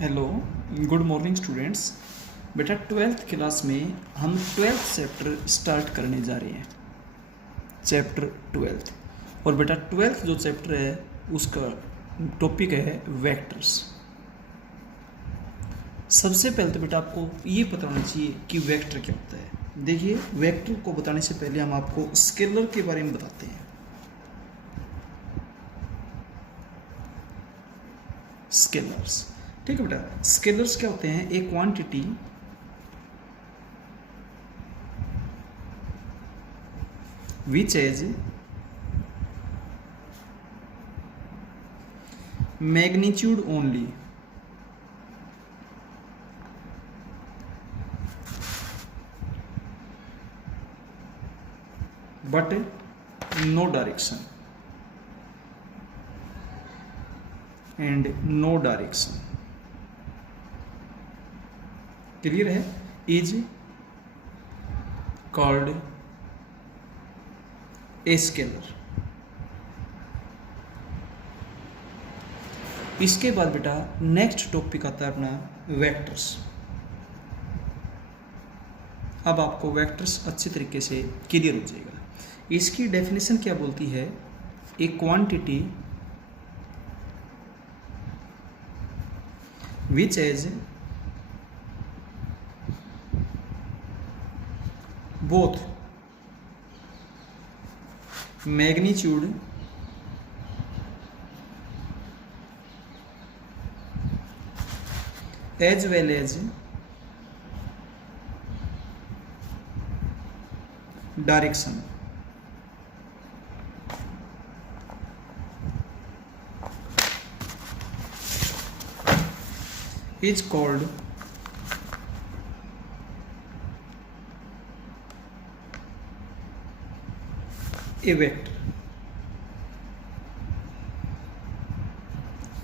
Hello, good morning students. बेटा 12th class में हम 12th चैप्टर स्टार्ट करने जा रहे हैं, चैप्टर 12th। और बेटा 12th जो चैप्टर है उसका टॉपिक है वेक्टर्स। सबसे पहले तो बेटा आपको ये पता होना चाहिए कि वेक्टर क्या होता है। देखिए, वेक्टर को बताने से पहले हम आपको स्केलर के बारे में बताते हैं। स्केलर्स, ठीक है बेटा। स्केलर्स क्या होते हैं? A quantity which has magnitude only but no direction and no direction. Clear है? Is called a scalar. इसके बाद बेटा नेक्स्ट टॉपिक आता है अपना वेक्टर्स। अब आपको वेक्टर्स अच्छे तरीके से क्लियर हो जाएगा। इसकी डेफिनेशन क्या बोलती है? A quantity which has both magnitude as well as direction is called a vector.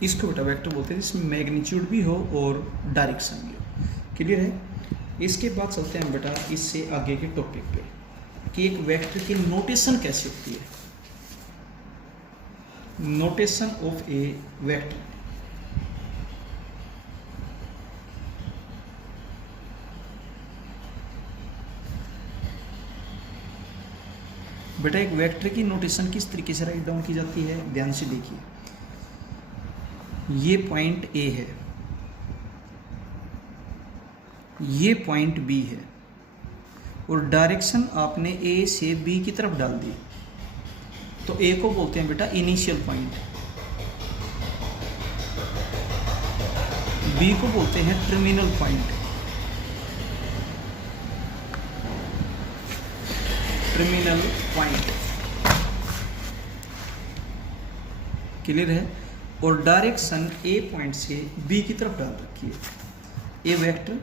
इसको बेटा वेक्टर बोलते हैं जिसमें मैग्नीट्यूड भी हो और डायरेक्शन भी हो। क्लियर है? इसके बाद चलते हैं बेटा इससे आगे के टॉपिक पे कि एक वेक्टर की नोटेशन कैसे होती है। Notation of A vector. बेटा एक वेक्टर की नोटेशन किस तरीके से राइट डाउन की जाती है, ध्यान से देखिए। ये पॉइंट ए है, ये पॉइंट बी है और डायरेक्शन आपने ए से बी की तरफ डाल दी, तो ए को बोलते हैं बेटा इनिशियल पॉइंट, बी को बोलते हैं terminal point. Terminal point. Clear है? और डायरेक्शन ए पॉइंट से बी की तरफ डाल रखी है। A vector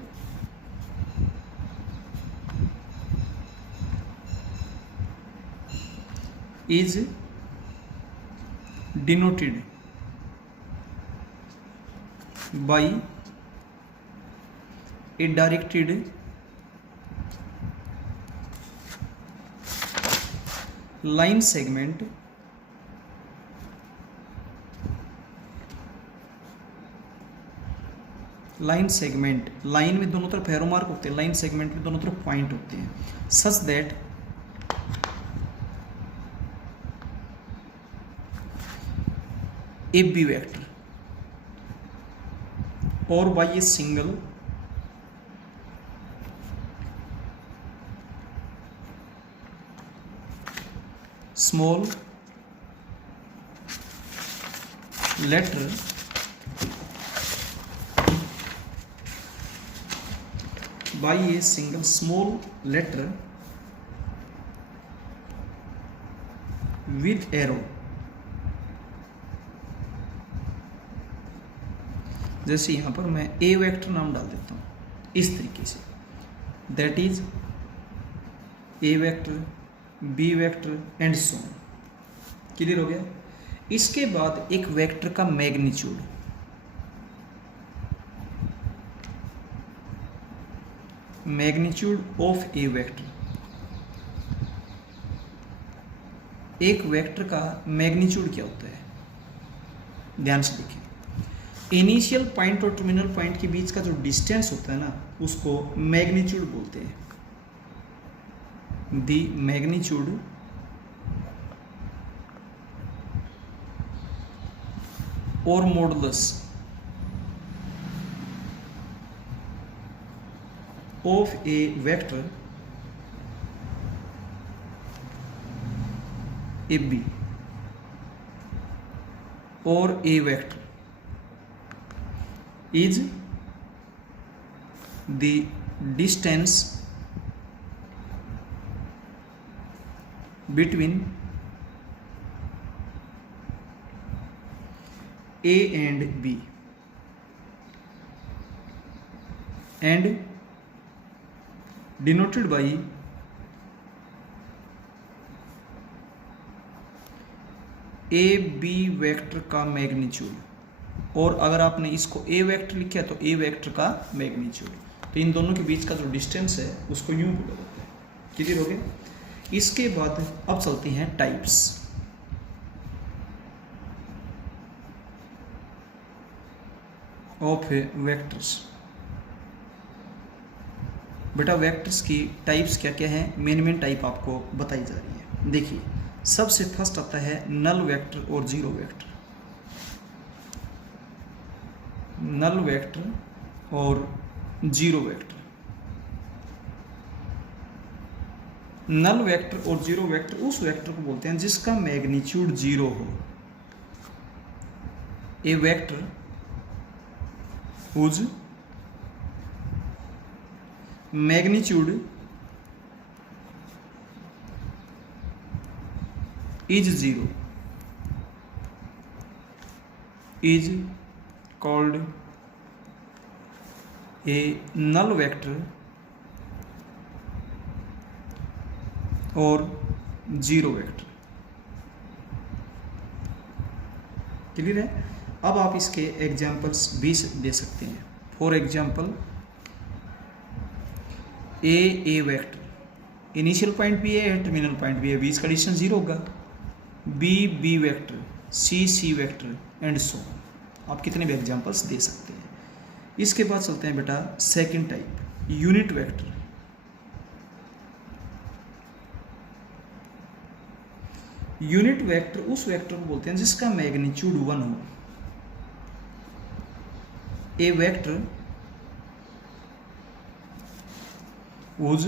is denoted by a directed line segment line में दोनों तरफ एरो मार्क होते हैं, लाइन सेगमेंट में दोनों तरफ पॉइंट होते हैं, such that A B vector और by a single small letter by a single small letter with arrow। जैसे यहां पर मैं ए वेक्टर नाम डाल देता हूं इस तरीके से, that is A vector, B vector and so on. Clear हो गया? इसके बाद एक वेक्टर का magnitude, magnitude of A vector. एक वेक्टर का मैग्नीट्यूड क्या होता है, ध्यान से देखिए। इनिशियल पॉइंट और टर्मिनल पॉइंट के बीच का जो डिस्टेंस होता है ना, उसको मैग्नीट्यूड बोलते हैं। द मैग्नीट्यूड और modulus of A vector A B और A vector is the distance between A and B and denoted by A B vector का मैग्नीट्यूड। और अगर आपने इसको ए वेक्टर लिखा है तो ए वेक्टर का मैग्नीट्यूड। तो इन दोनों के बीच का जो डिस्टेंस है उसको यूं बोला जाता है। क्लियर हो गया? इसके बाद अब चलते हैं टाइप्स। Of vectors. बेटा वेक्टर्स की टाइप्स क्या क्या है, मेन टाइप आपको बताई जा रही है। देखिए सबसे फर्स्ट आता है नल वेक्टर और जीरो वेक्टर। नल वेक्टर और जीरो वेक्टर। नल वेक्टर और जीरो वेक्टर उस वेक्टर को बोलते हैं जिसका मैग्नीट्यूड जीरो हो। A vector whose magnitude is zero is called a null vector और जीरो वेक्टर। क्लियर है? अब आप इसके एग्जाम्पल्स भी दे सकते हैं। For example A vector, initial point भी है, टर्मिनल पॉइंट भी है, बीच का डिस्टेंस जीरो होगा। B vector, C vector and so. आप कितने भी एग्जाम्पल्स दे सकते हैं। इसके बाद चलते हैं बेटा second type, unit vector. Unit vector उस वेक्टर को बोलते हैं जिसका मैग्नीट्यूड 1 हो। A vector whose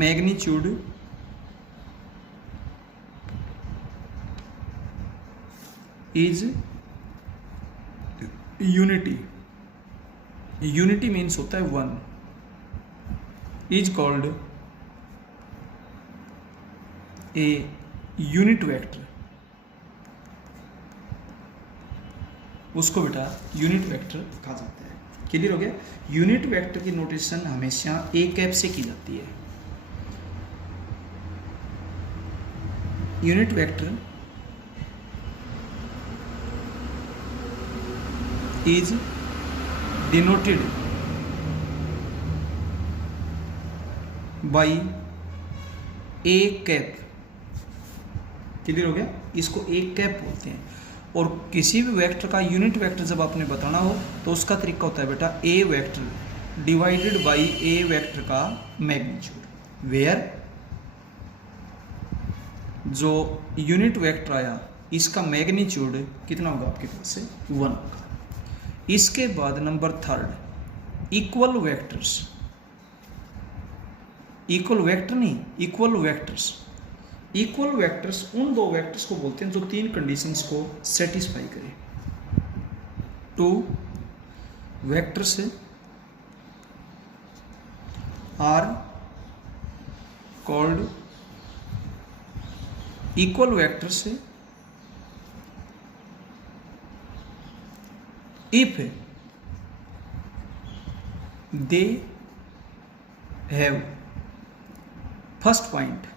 magnitude is unity, unity means होता है 1, is called a unit vector। उसको बेटा यूनिट वेक्टर कहा जाता है। क्लियर हो गया? यूनिट वेक्टर की नोटेशन हमेशा ए कैप से की जाती है। Unit vector is denoted by A cap. Clear हो गया? इसको ए कैप बोलते हैं। और किसी भी वेक्टर का यूनिट वेक्टर जब आपने बताना हो तो उसका तरीका होता है बेटा a vector divided by a vector का मैग्नीट्यूड, वेयर जो यूनिट वेक्टर आया इसका मैग्नीट्यूड कितना होगा आपके पास से 1 होगा। इसके बाद number third, equal vectors. Equal vector नहीं, इक्वल वेक्टर्स। इक्वल वेक्टर्स उन दो वेक्टर्स को बोलते हैं जो तीन कंडीशंस को सेटिस्फाई करें। Two vectors are called equal vectors if they have first point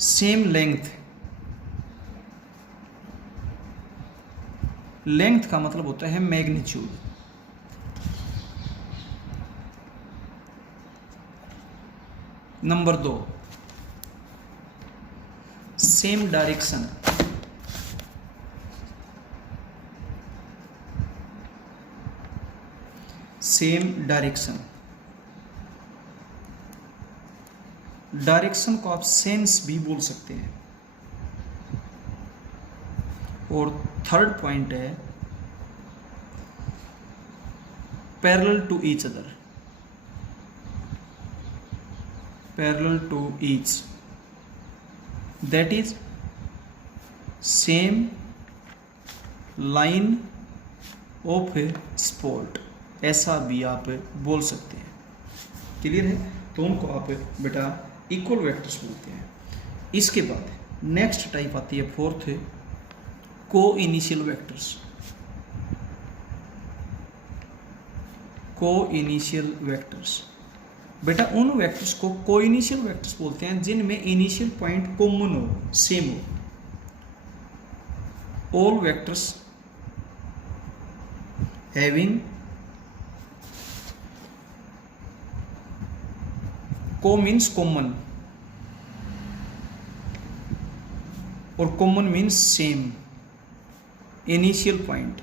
same length. Length का मतलब होता है magnitude. Number 2, same direction. Same direction, direction को आप सेंस भी बोल सकते हैं। और थर्ड पॉइंट है parallel to each other, parallel to each, that is same line of spot, ऐसा भी आप बोल सकते हैं। क्लियर है? तो उनको आप बेटा इक्वल वेक्टर्स बोलते हैं। इसके बाद नेक्स्ट टाइप आती है फोर्थ, को इनिशियल वेक्टर्स। को इनिशियल वेक्टर्स, बेटा उन वेक्टर्स को को इनिशियल वेक्टर्स बोलते हैं जिनमें इनिशियल पॉइंट कॉमन हो, सेम हो। ऑल वेक्टर्स हैविंग को मीन्स कॉमन और common means same initial point,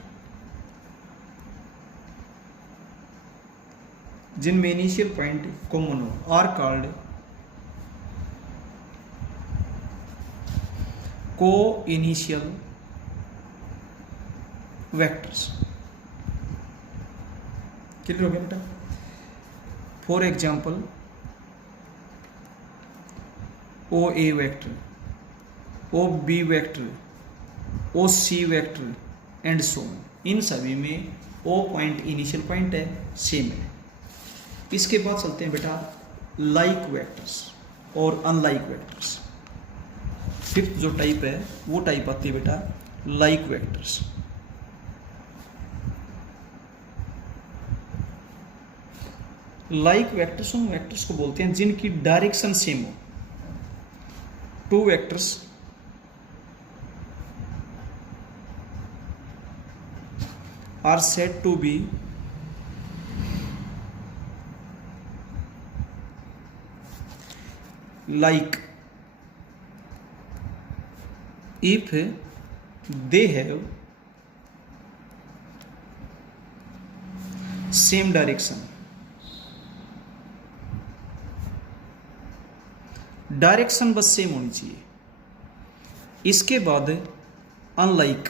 जिनमें इनिशियल पॉइंट कॉमन हो are called coinitial vectors. Clear हो गया बेटा? For example O A vector, O B vector, O C vector and so on, इन सभी में ओ पॉइंट इनिशियल पॉइंट है, same है। इसके बाद चलते हैं बेटा लाइक वेक्टर्स और अनलाइक वेक्टर्स। फिफ्थ जो टाइप है वो टाइप आती है बेटा लाइक वेक्टर्स। लाइक वेक्टर्स उन वेक्टर्स को बोलते हैं जिनकी डायरेक्शन सेम हो। Two vectors are said to be like if they have same direction, direction बस सेम होनी चाहिए। इसके बाद अनलाइक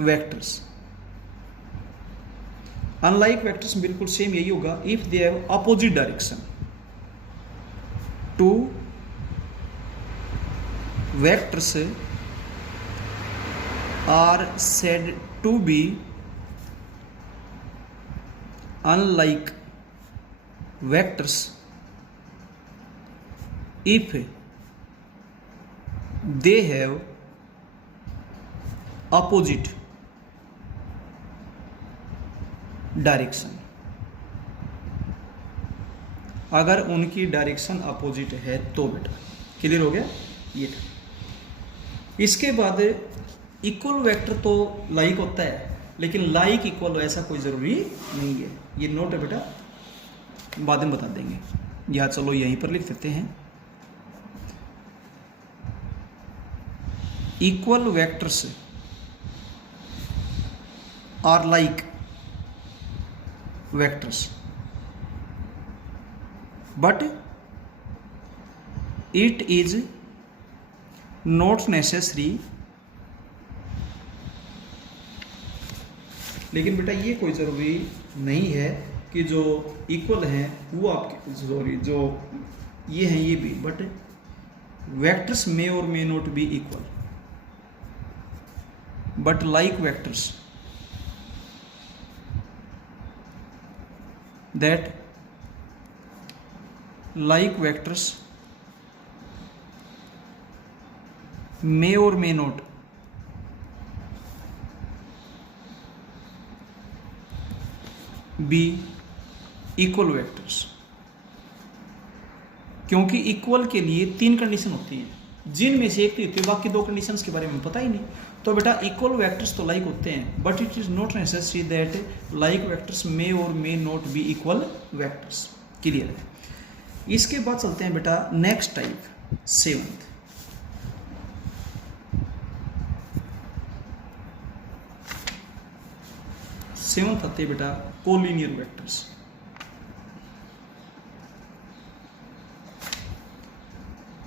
वेक्टर्स, अनलाइक वेक्टर्स बिल्कुल सेम यही होगा if they have opposite direction. Two vectors are said to be unlike vectors if they have opposite direction. अगर उनकी डायरेक्शन अपोजिट है तो बेटा क्लियर हो गया ये। इसके बाद इक्वल वेक्टर तो लाइक होता है, लेकिन लाइक इक्वल हो ऐसा कोई ज़रूरी नहीं है। ये नोट है बेटा, बाद में बता देंगे, या चलो यहीं पर लिख देते हैं। Equal vectors are like vectors but it is not necessary, लेकिन बेटा ये कोई ज़रूरी नहीं है कि जो इक्वल हैं वो आपके सॉरी जो ये हैं ये भी, बट वेक्टर्स मे और may not be equal, but like vectors that like vectors may or may not be equal vectors। क्योंकि इक्वल के लिए 3 कंडीशन होती हैं, जिनमें से एक तो होती है, बाकी 2 कंडीशंस के बारे में पता ही नहीं। तो बेटा इक्वल वेक्टर्स तो लाइक होते हैं, but it is not necessary that like vectors may और may not be equal vectors. Clear है? इसके बाद चलते हैं बेटा नेक्स्ट टाइप, सेवंथ। सेवंथ आते हैं बेटा कोलिनियर वेक्टर्स।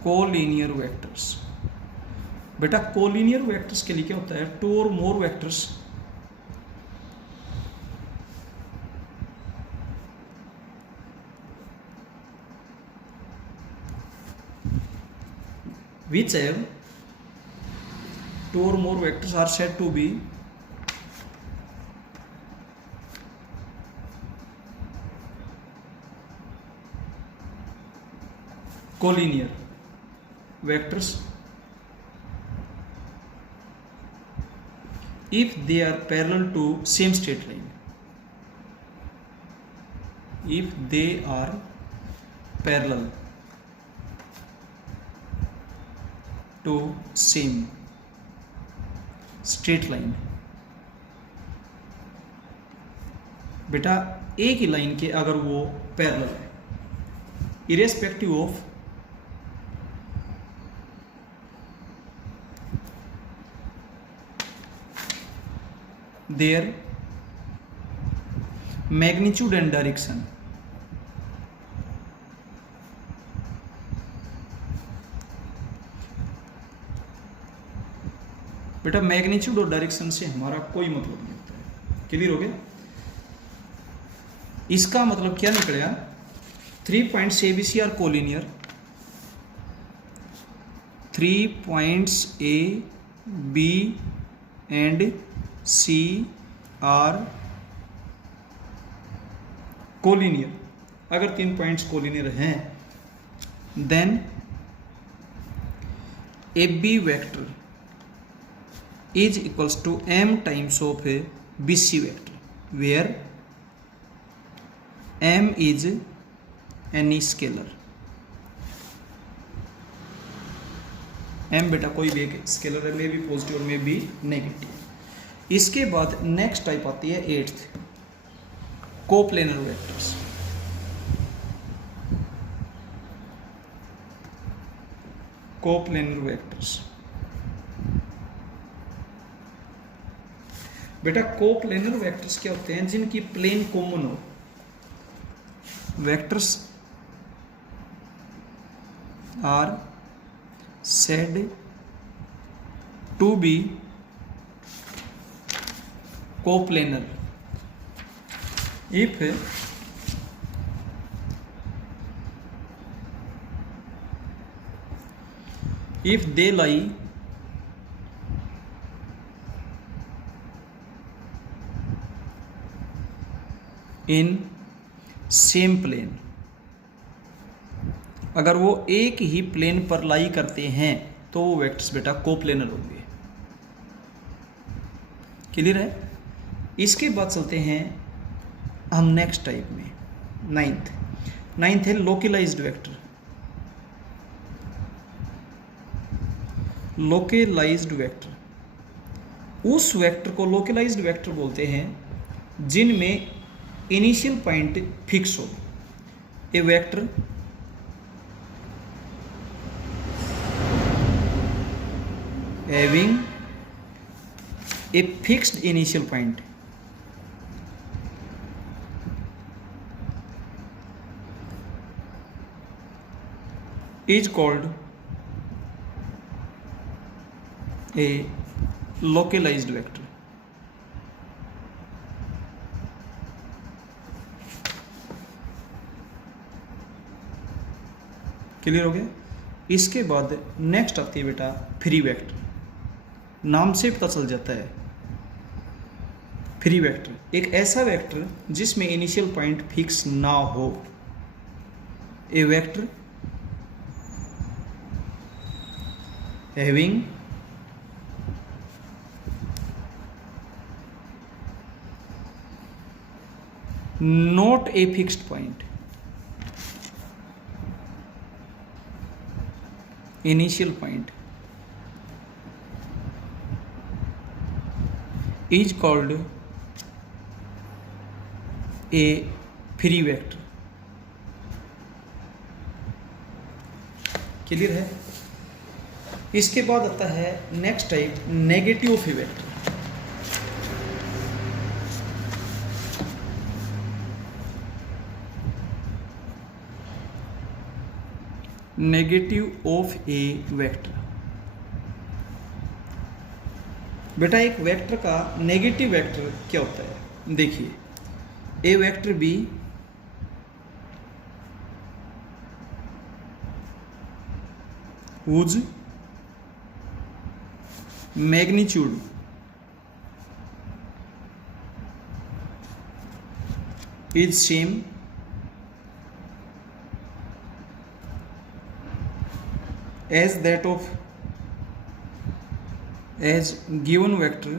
कोलिनियर वेक्टर्स बेटा, कोलिनियर वेक्टर्स के लिए क्या होता है, टू और मोर vectors which have two or more vectors are said to be collinear vectors if they are parallel to same straight line. If they are parallel to same straight line. बेटा एक ही line के अगर वो parallel है, irrespective of their magnitude and direction, बेटा magnitude और direction से हमारा कोई मतलब नहीं होता है। क्लियर हो गया? इसका मतलब क्या निकलेगा, 3 points A B C are collinear, 3 points A B and C are collinear. अगर 3 पॉइंट्स कोलिनियर हैं then A B vector is equals to m times of a BC vector, where m is any scalar। m बेटा कोई भी एक scalar है, may be positive और may be negative. इसके बाद नेक्स्ट टाइप आती है 8th, coplanar vectors. Coplanar vectors बेटा, कोप्लेनर वेक्टर्स क्या होते हैं, जिनकी प्लेन कॉमन हो। Vectors are said to be coplanar if they lie in same plane. अगर वो एक ही प्लेन पर लाई करते हैं तो वो वेक्टर्स बेटा कोप्लेनर होंगे। क्लियर है? इसके बाद चलते हैं हम नेक्स्ट टाइप में, 9th है लोकलाइज्ड वेक्टर। लोकलाइज्ड वेक्टर, उस वेक्टर को लोकलाइज्ड वेक्टर बोलते हैं जिनमें इनिशियल पॉइंट फिक्स हो। A vector having a fixed initial point is called a localized vector. Clear हो गया? इसके बाद नेक्स्ट आती है बेटा फ्री वेक्टर। नाम से पता चल जाता है, फ्री वेक्टर एक ऐसा वेक्टर जिसमें इनिशियल पॉइंट फिक्स ना हो। A vector having not a fixed point, initial point is called a free vector। Clear है? इसके बाद आता है next type negative of A vector. Negative of A vector. बेटा एक वेक्टर का नेगेटिव वेक्टर क्या होता है, देखिए a vector B whose magnitude is same as that of as given vector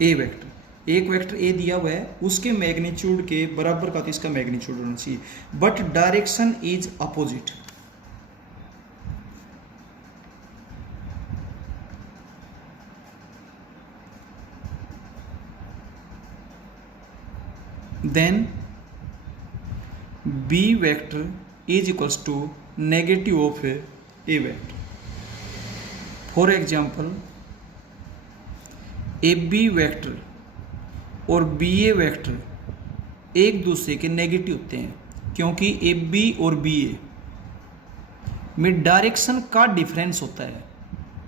a vector. एक वेक्टर ए दिया हुआ है, उसके मैग्नीट्यूड के बराबर का तो इसका मैग्नीट्यूड होना चाहिए, but direction is opposite. Then B vector is equals to negative of A vector. For example A B vector और बी ए वेक्टर एक दूसरे के नेगेटिव होते हैं, क्योंकि ए बी और बी ए में डायरेक्शन का डिफरेंस होता है,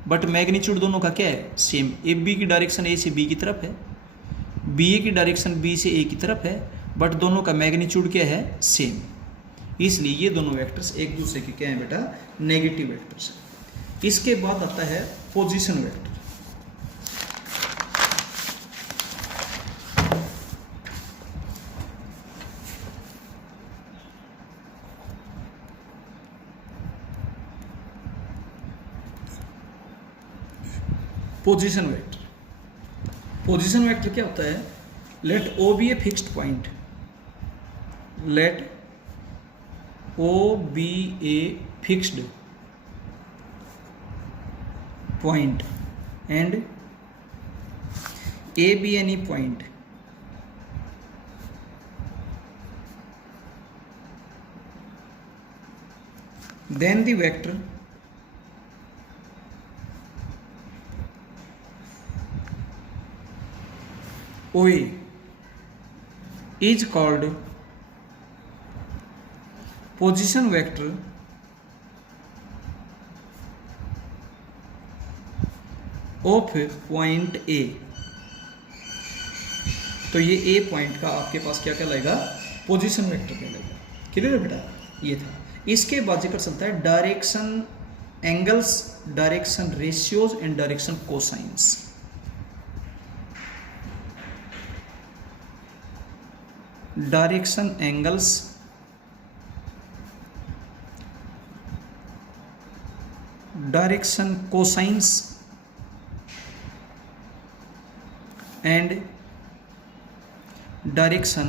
बट मैग्नीट्यूड दोनों का क्या है, सेम। ए बी की डायरेक्शन ए से बी की तरफ है, बी ए की डायरेक्शन बी से ए की तरफ है, बट दोनों का मैग्नीट्यूड क्या है, सेम। इसलिए ये दोनों वेक्टर्स एक दूसरे के क्या हैं बेटा, नेगेटिव वेक्टर्स हैं। इसके बाद आता है position vector. Position vector, position vector क्या होता है, let O be a fixed point, let O be a fixed point and A be any point then the vector OA is called position vector of point A। तो ये A point का आपके पास क्या कहलाएगा, position vector कहलाएगा। Clear है बेटा, ये था। इसके बाद जिक्र चलता है direction angles, direction ratios and direction cosines. Direction angles, direction cosines and direction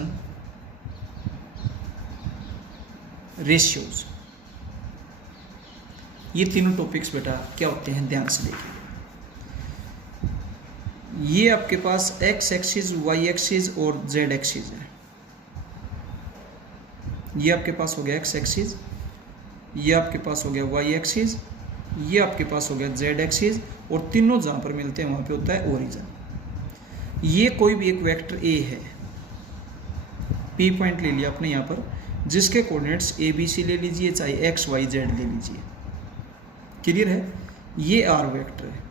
ratios. ये तीनों टॉपिक्स बेटा क्या होते हैं, ध्यान से देखिए। ये आपके पास एक्स एक्सिस, वाई एक्सिस और जेड एक्सिस है। ये आपके पास हो गया एक्स एक्सिस, ये आपके पास हो गया वाई एक्सिस, ये आपके पास हो गया जेड एक्सिस, और तीनों जहाँ पर मिलते हैं वहाँ पे होता है ओरिजिन। ये कोई भी एक वेक्टर ए है, पी पॉइंट ले लिया आपने यहाँ पर, जिसके कोऑर्डिनेट्स ए बी सी ले लीजिए, चाहे एक्स वाई जेड ले लीजिए। क्लियर है, ये आर वेक्टर है।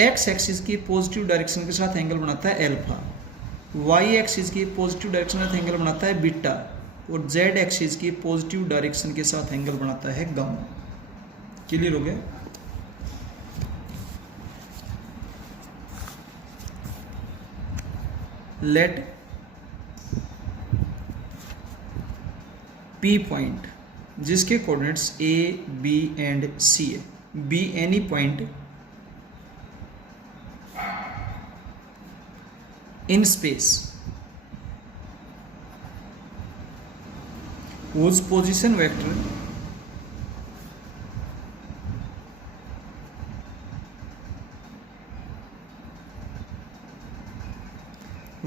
एक्स एक्सिस की पॉजिटिव डायरेक्शन के साथ एंगल बनाता है एल्फा, वाई एक्सिस की पॉजिटिव डायरेक्शन के साथ एंगल बनाता है बीटा, और जेड एक्सिस की पॉजिटिव डायरेक्शन के साथ एंगल बनाता है गामा। क्लियर हो गया। लेट पी पॉइंट, जिसके कोऑर्डिनेट्स ए बी एंड सी है, B any point in space whose position vector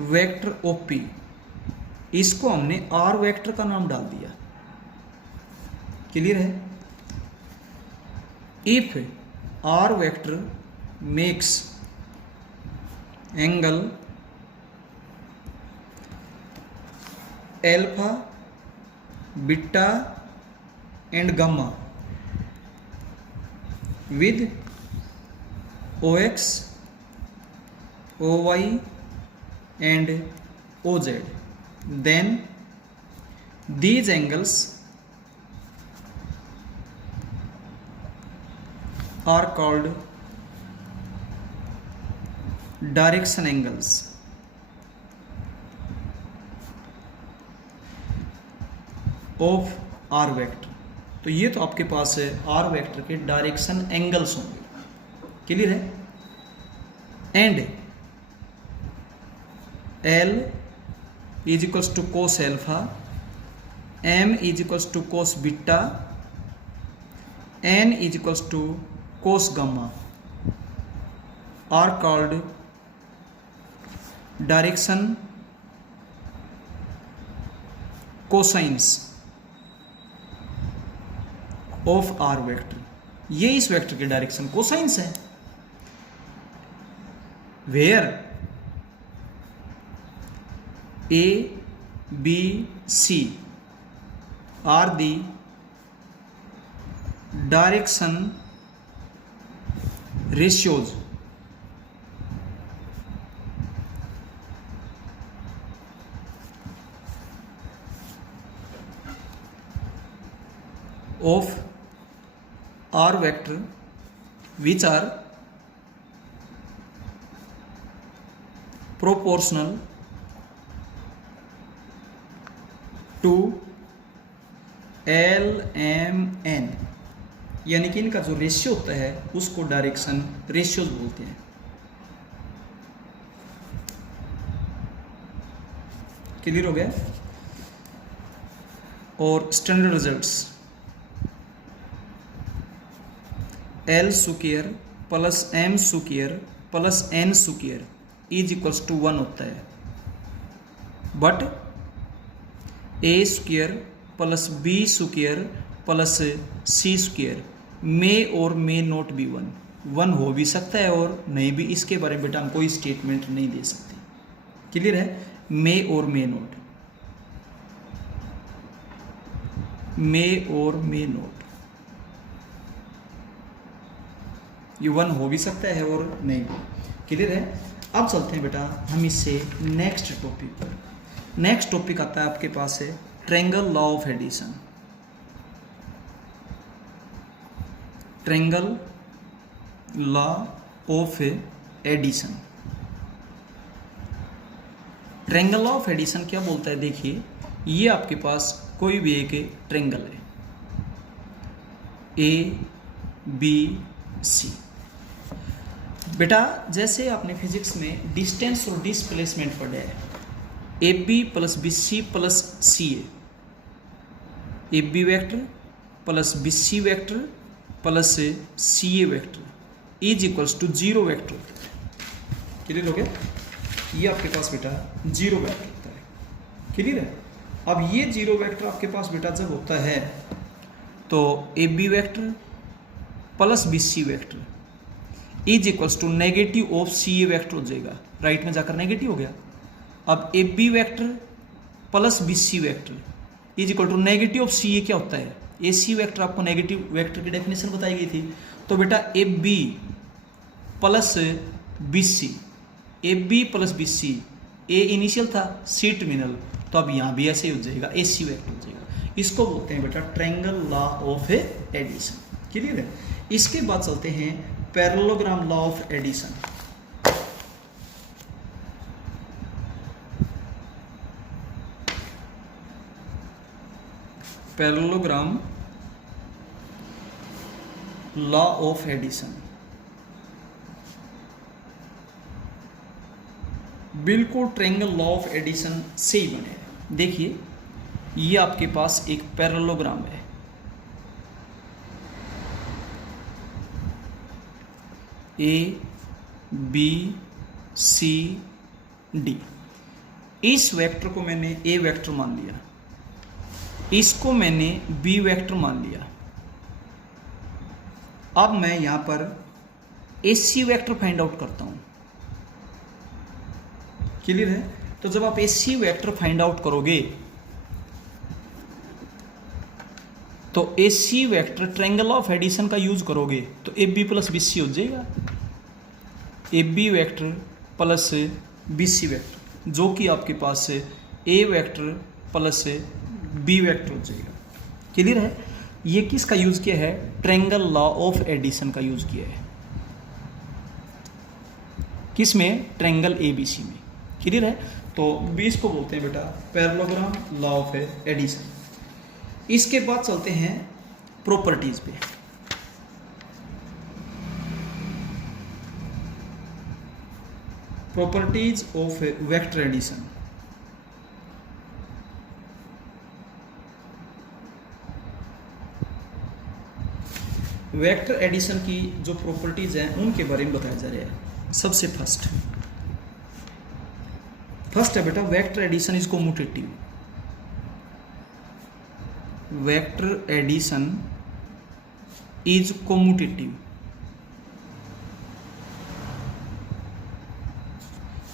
vector of P, इसको हमने आर वेक्टर का नाम डाल दिया। क्लियर है। If R vector makes angle alpha beta and gamma with OX, OY and OZ, then these angles are called direction angles of R vector। तो ये तो आपके पास है R वेक्टर के डायरेक्शन एंगल्स होंगे, क्लियर है। And L is equals to cos alpha, M is equals to cos beta, N is equals to cos gamma are called direction cosines of R vector. ये इस vector के direction cosines है। Where A B C are the direction ratios of R vector which are proportional to L M N, यानी कि इनका जो ratio होता है उसको डायरेक्शन रेशियोज बोलते हैं। क्लियर हो गया। और standard results L square plus M square plus N square is equals to 1 होता है, but A square plus B square plus C square may और मे नॉट बी 1 हो भी सकता है और नहीं भी। इसके बारे में बेटा हम कोई स्टेटमेंट नहीं दे सकते। क्लियर है। मे और मे नॉट, मे और मे नॉट, ये 1 हो भी सकता है और नहीं भी। क्लियर है। अब चलते हैं बेटा हम इससे नेक्स्ट टॉपिक पर। नेक्स्ट टॉपिक आता है आपके पास है triangle law of addition. Triangle law of addition. Triangle law of addition क्या बोलता है, देखिए ये आपके पास कोई भी एक ट्रायंगल है ए बी सी। बेटा जैसे आपने फिजिक्स में डिस्टेंस और डिस्प्लेसमेंट पढ़ा है, A B plus B C plus C A B vector plus B C vector plus C A vector is equals to 0 vector. Clear हो गया। ये आपके पास बेटा 0 वैक्टर होता है। क्लियर है। अब ये 0 वैक्टर आपके पास बेटा जब होता है तो A B vector plus B C vector is equals to negative of C A vector हो जाएगा। राइट में जाकर नेगेटिव हो गया। अब A B vector plus B C vector is equal to negative of C A क्या होता है, ए सी वैक्टर। आपको नेगेटिव वैक्टर की डेफिनेशन बताई गई थी। तो बेटा A B plus B C, A B plus B C, A initial था, सी टर्मिनल, तो अब यहाँ भी ऐसे ही हो जाएगा, ए सी वैक्टर हो जाएगा। इसको बोलते हैं बेटा triangle law of addition. Clear है। इसके बाद चलते हैं parallelogram law of addition. Parallelogram law of addition बिल्कुल ट्रायंगल लॉ ऑफ एडिशन से ही बने हैं। देखिए ये आपके पास एक पैरेललोग्राम है, ए बी सी डी। इस वेक्टर को मैंने ए वेक्टर मान लिया, इसको मैंने बी वेक्टर मान लिया। अब मैं यहां पर A C vector find out करता हूं। क्लियर है। तो जब आप A C vector find out करोगे तो A C vector triangle of addition का यूज करोगे तो A B plus B C हो जाएगा, A B vector plus B C vector, जो कि आपके पास A vector plus B vector हो जाएगा। क्लियर है? ये किसका यूज किया है? ट्रायंगल लॉ ऑफ एडिशन का यूज किया है। किस में? ट्रायंगल एबीसी में। क्लियर है? तो 20 को बोलते हैं बेटा पैरेललोग्राम लॉ ऑफ एडिशन। इसके बाद चलते हैं प्रॉपर्टीज पे। Properties of vector addition. Vector addition की जो प्रॉपर्टीज हैं उनके बारे में बताया जा रहा है। सबसे फर्स्ट है बेटा vector addition is commutative. Vector addition is commutative,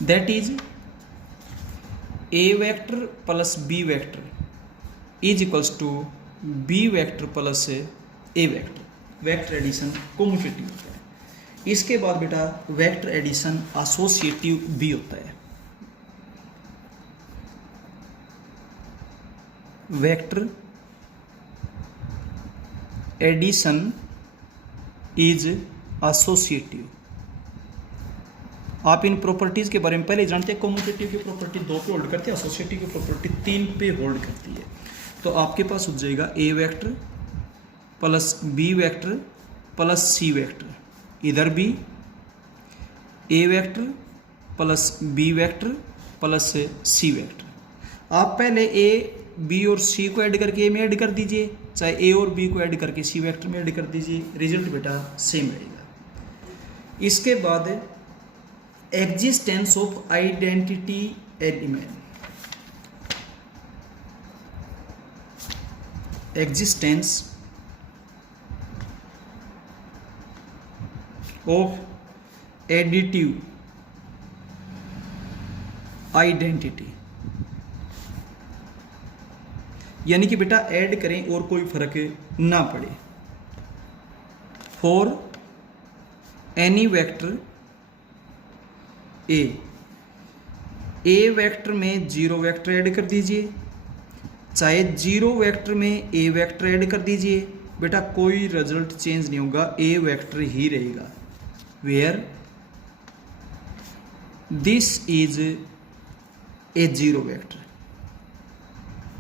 that is A vector plus B vector is equals to B vector plus A vector. Vector addition commutative होता है। इसके बाद बेटा वेक्टर एडिशन एसोसिएटिव भी होता है। Vector addition is associative. आप इन प्रॉपर्टीज के बारे में पहले जानते हैं। कम्यूटेटिव की प्रॉपर्टी 2 पे होल्ड करती है, एसोसिएटिव की प्रॉपर्टी 3 पे होल्ड करती है। तो आपके पास हो जाएगा A vector plus B vector plus C vector, इधर भी A vector plus B vector plus C vector. आप पहले ए बी और सी को ऐड करके ए में ऐड कर दीजिए, चाहे ए और बी को ऐड करके सी वेक्टर में ऐड कर दीजिए, रिजल्ट बेटा सेम रहेगा। इसके बाद existence of identity element. Existence of additive identity, यानी कि बेटा ऐड करें और कोई फर्क ना पड़े। For any vector A vector में 0 वेक्टर ऐड कर दीजिए, चाहे 0 वेक्टर में ए वेक्टर ऐड कर दीजिए, बेटा कोई रिजल्ट चेंज नहीं होगा, ए वेक्टर ही रहेगा। Where this is a 0 vector.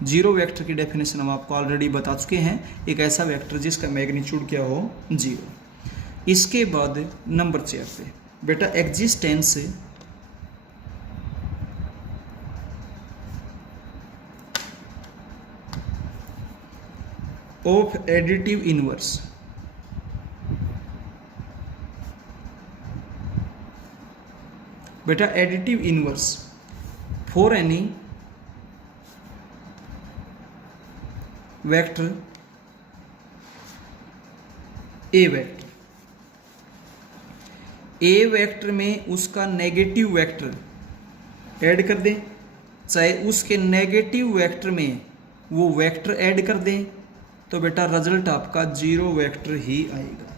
0 vector की डेफिनेशन हम आपको ऑलरेडी बता चुके हैं, एक ऐसा वेक्टर जिसका मैग्नीट्यूड क्या हो 0। इसके बाद नंबर 4 पे बेटा एग्जिस्टेंस ऑफ एडिटिव इनवर्स। बेटा additive inverse for any vector A vector, A vector में उसका नेगेटिव वेक्टर ऐड कर दें, चाहे उसके नेगेटिव वेक्टर में वो वेक्टर ऐड कर दें, तो बेटा रिजल्ट आपका 0 वेक्टर ही आएगा।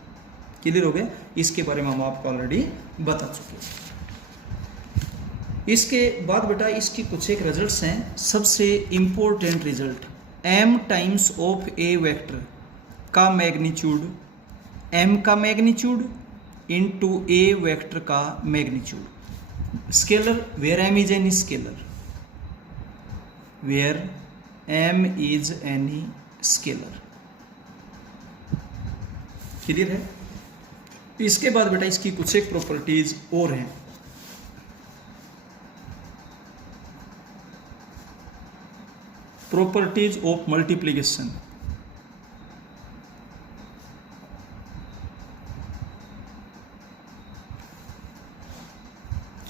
क्लियर हो गया? इसके बारे में हम आपको ऑलरेडी बता चुके हैं। इसके बाद बेटा इसकी कुछ एक रिजल्ट्स हैं। सबसे important result, m times of A vector का मैग्नीट्यूड, m का मैग्नीट्यूड इनटू ए वेक्टर का magnitude. Scalar where m is any scalar, where m is any scalar. Clear है? इसके बाद बेटा इसकी कुछ एक प्रॉपर्टीज और हैं। Properties of multiplication.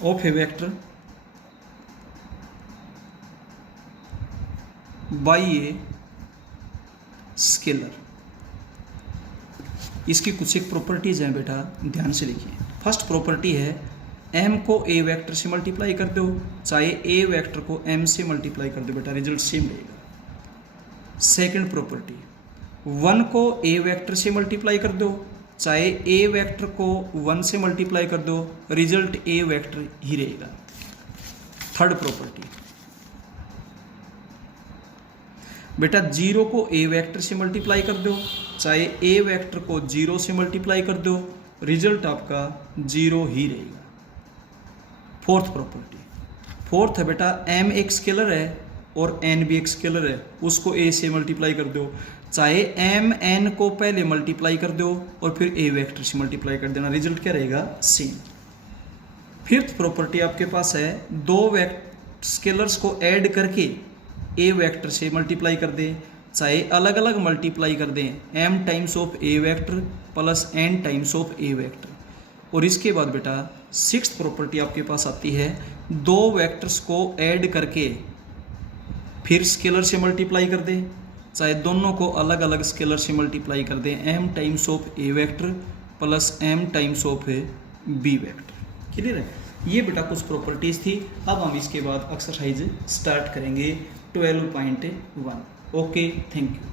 Of A vector by a scalar. इसकी कुछ एक प्रॉपर्टीज हैं बेटा, ध्यान से देखिए। फर्स्ट प्रॉपर्टी है m को a वेक्टर से मल्टीप्लाई कर दो, चाहे a वेक्टर को m से मल्टीप्लाई कर दो, बेटा रिजल्ट सेम रहेगा। सेकंड प्रॉपर्टी, 1 को ए वेक्टर से मल्टीप्लाई कर दो, चाहे ए वेक्टर को 1 से मल्टीप्लाई कर दो, रिजल्ट ए वेक्टर ही रहेगा। थर्ड प्रॉपर्टी, बेटा 0 को ए वेक्टर से मल्टीप्लाई कर दो, चाहे ए वेक्टर को 0 से मल्टीप्लाई कर दो, रिजल्ट आपका 0 ही रहेगा। फोर्थ प्रॉपर्टी, फोर्थ है बेटा m एक स्केलर है और n भी एक स्केलर है, उसको a से मल्टीप्लाई कर दो, चाहे m n को पहले मल्टीप्लाई कर दो और फिर a वेक्टर से मल्टीप्लाई कर देना, रिजल्ट क्या रहेगा सेम। फिफ्थ प्रॉपर्टी आपके पास है दो स्केलर्स को ऐड करके a वेक्टर से मल्टीप्लाई कर दें, चाहे अलग अलग मल्टीप्लाई कर दें, m times of a vector plus n times of a vector. और इसके बाद बेटा सिक्स्थ प्रॉपर्टी आपके पास आती है दो वेक्टर्स को ऐड करके फिर स्केलर से मल्टीप्लाई कर दें, चाहे दोनों को अलग अलग स्केलर से मल्टीप्लाई कर दें, m times of a vector plus m times of b vector. Clear है? ये बेटा कुछ प्रॉपर्टीज थी। अब हम इसके बाद एक्सरसाइज स्टार्ट करेंगे 12.1। Okay, thank you.